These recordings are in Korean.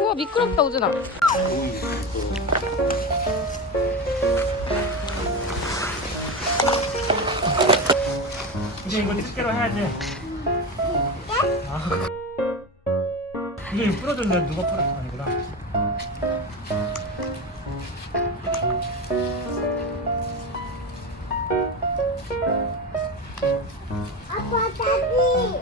우와 미끄럽다 우진아. 이제 이거 집게로 해야지. 아. 이게 이거 부러졌네. 누가 부러졌 아니구나. 아빠 다리.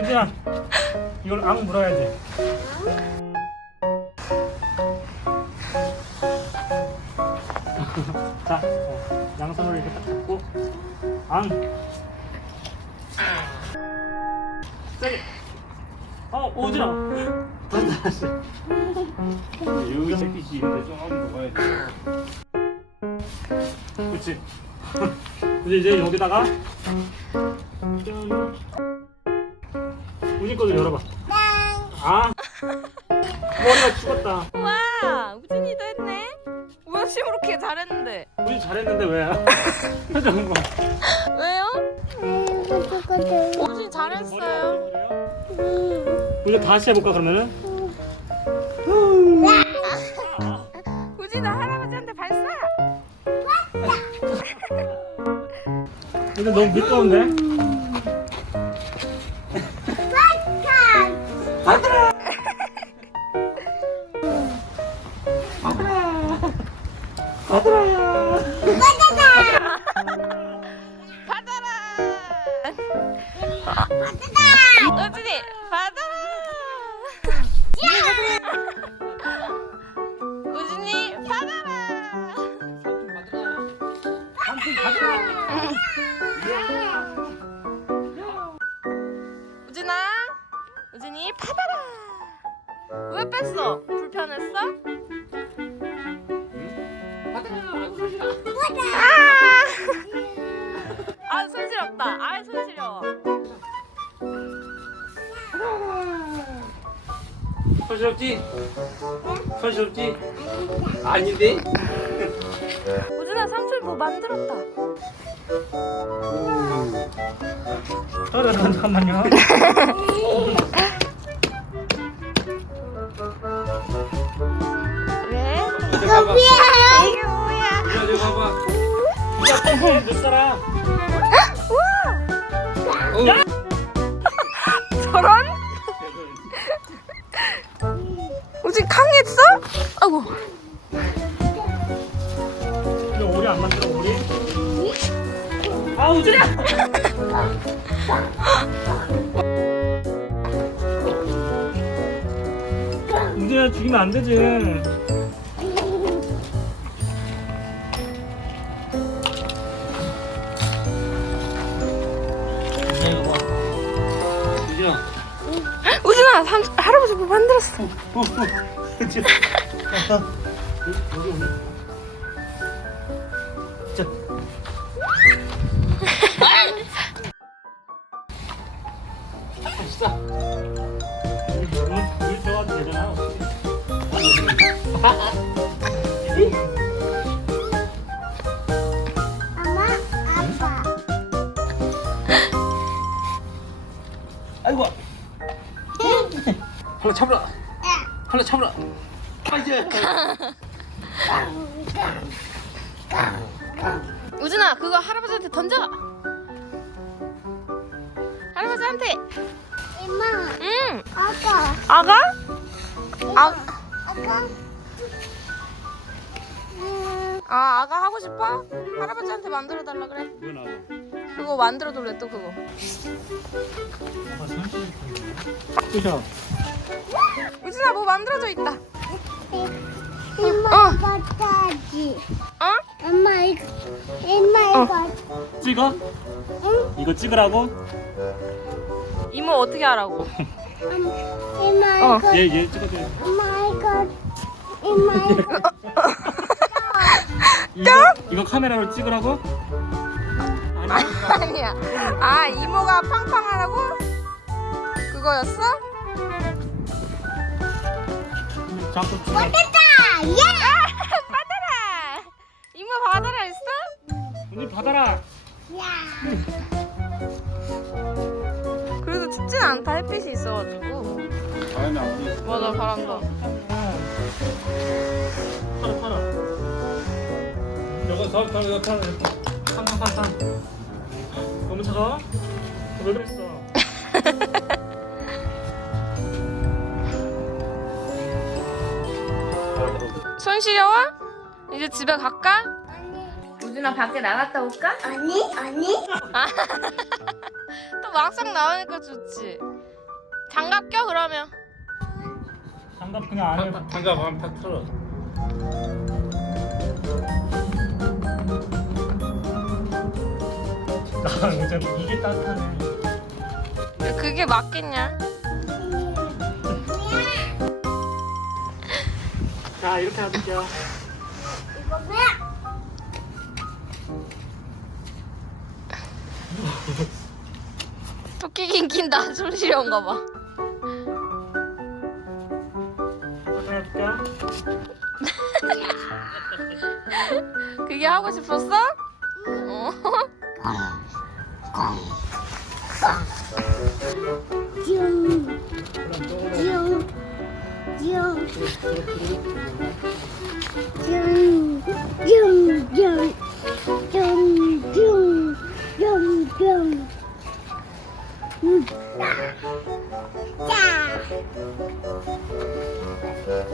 은진아, 이걸 앙 물어야지. 자, 어, 양손으로 이렇게 딱 잡고 앙. 세게. 어, 오지라. 다시. 여기 새끼지 있는데 좀 먹어야 돼. 그렇지. 이제 이제 여기다가 짠. 우지 거도 열어봐. 아, 머리가 죽었다. 와 우진이도 했네. 우와 시무룩해 잘했는데. 우지 잘했는데 왜? 표정 봐. 왜요? 우진 잘했어요. 우리 다시 해볼까 그러면은? 우진아 할아버지한테 발사. 근데 너무 미끄러운데? 우진이 손시럽지? 손시럽지? 아닌데? 우진아, 삼촌 뭐 만들었다. 어, 잠깐만요. 우진 강했어? 아이고. 오리 안 만들어 오리? 아 우진아! 우진아 죽이면 안 되지. 아, 삼, 할아버지 뭐 만들었어? 어, 어, 그치. 아, 아. 여기, 여기, 여기. 자. 맛있어. 물, 물 떠가도 되잖아. 우진아, 그거 할아버지한테 던져. 할아버지한테. 엄마, 응. 아빠. 아가? 아, 아빠. 음, 아 아가 하고 싶어? 할아버지한테 만들어 달라 그래. 그거 만들어 둘래 또 그거. 그죠? 우진아 뭐 만들어져 있다. 이거 따지. 어? 엄마, 이거. 엄마, 이거. 찍어? 응? 이거 찍으라고? 이모 어떻게 하라고? 엄마, 마이 갓. 얘, 얘 찍어줘요. 마이 갓. 이 마이 갓. 이거, 이거 카메라로 찍으라고? 아니 아니야. 아 이모가 팡팡하라고? 그거였어? 자꾸 찍어 됐다. 예. 받아라 야. 그래도 춥진 않다 햇빛이 있어가지고. 바람이 안 불어. 맞아 바람도. 팔아 팔아 서, 서, 서, 서. 산산산산 너무 차가워? 왜 그랬어? 손 시려워? 이제 집에 갈까? 우진아 밖에 나갔다 올까? 아니 아니. 또 막상 나오니까 좋지. 장갑 껴 그러면. 장갑 그냥 안에 탕- 장갑 한팍 털어. 나 이제 이게 따뜻하네 그게 맞겠냐? 자 이렇게 놔둘게요 쉰다. 숨 쉬려온가 봐. 그게 하고 싶었어? 어. 음. 자.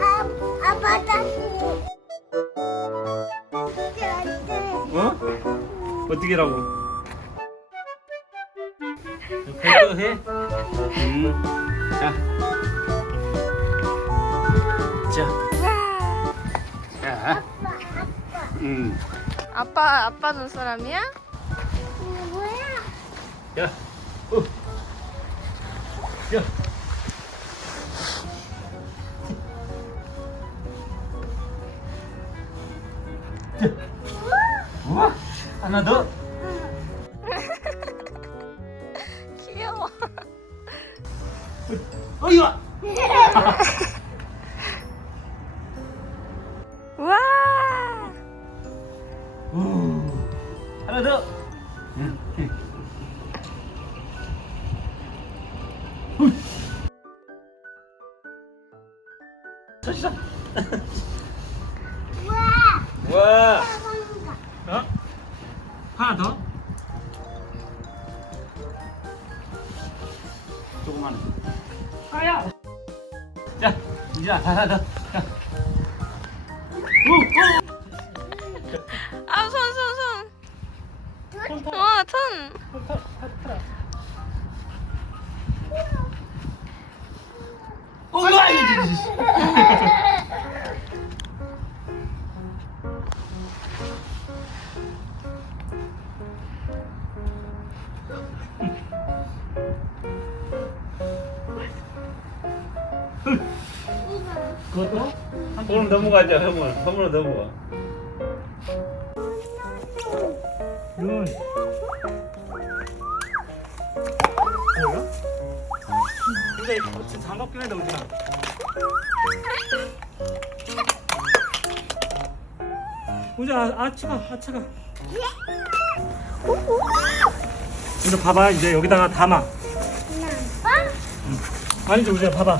아, 아빠 다시. 어? 어떻게 라고? 그거 해? 음. 자. 자. 자. 음. 아빠 아빠 눈사람이야? 뭐야? 야. 어. 하나 더 귀여워. 어이와 와. 우 하나 더 우와. 와. 어? 하나 더 조그만해. 아야 자 이제 하나 더 자. 우, 아손 손 손. 우. 와 손. 손 털어 털어 어이와 그것도? 형으로 넘어가자, 형을. 형으로 넘어가. 눈 뭐야? 근데 진짜 장갑 껴야 돼 우진아 우진아 아, 아 차가 아 차가. 이제 봐봐 이제 여기다가 담아. 아니지 우진아 봐봐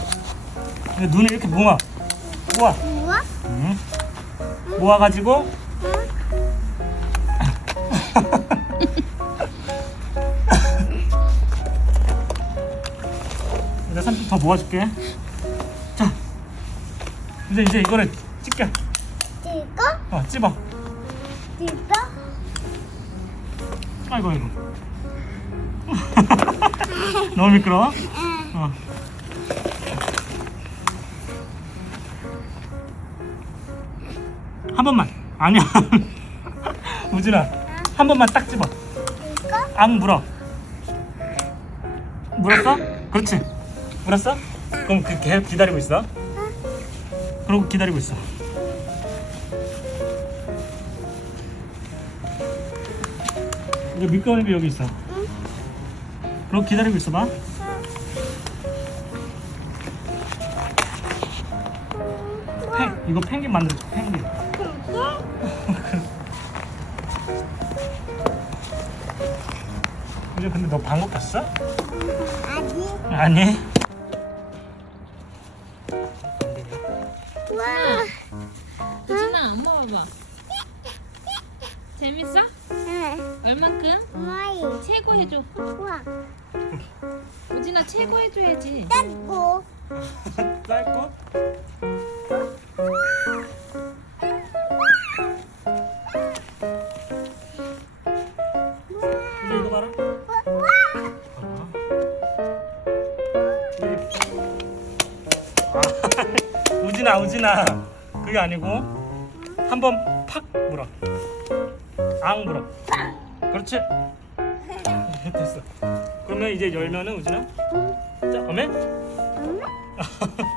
눈을 이렇게 모아 모아 우와. 응? 모아가지고 내가 삼촌 더 모아줄게 자 이제 이제 이거를 찍게 이거? 어 찝어 이거? 아이고 아이고 너무 미끄러 워? 어. 한 번만 아니야 우진아 한 번만 딱 집어 앙 물어 물었어? 그렇지 물었어? 그럼 그 계속 기다리고 있어. 그러고 기다리고 있어. 이거 밑가운데 여기 있어. 그럼 기다리고 있어봐. 펭 이거 펭귄 만들 펭귄. 이제 근데 너 방귀 꼈어? 아니. 아니. 와. 우진아 엄마 봐봐. 재밌어? 응. 얼만큼? 엄마이. 최고 해줘. 와. 우진아 최고 해줘야지. 딴거. 짧고? 우진아, 우진아. 그게 아니고 한번 팍 물어. 앙 물어. 그렇지. 됐어. 그러면 이제 열면은 우진아. 자, 어메?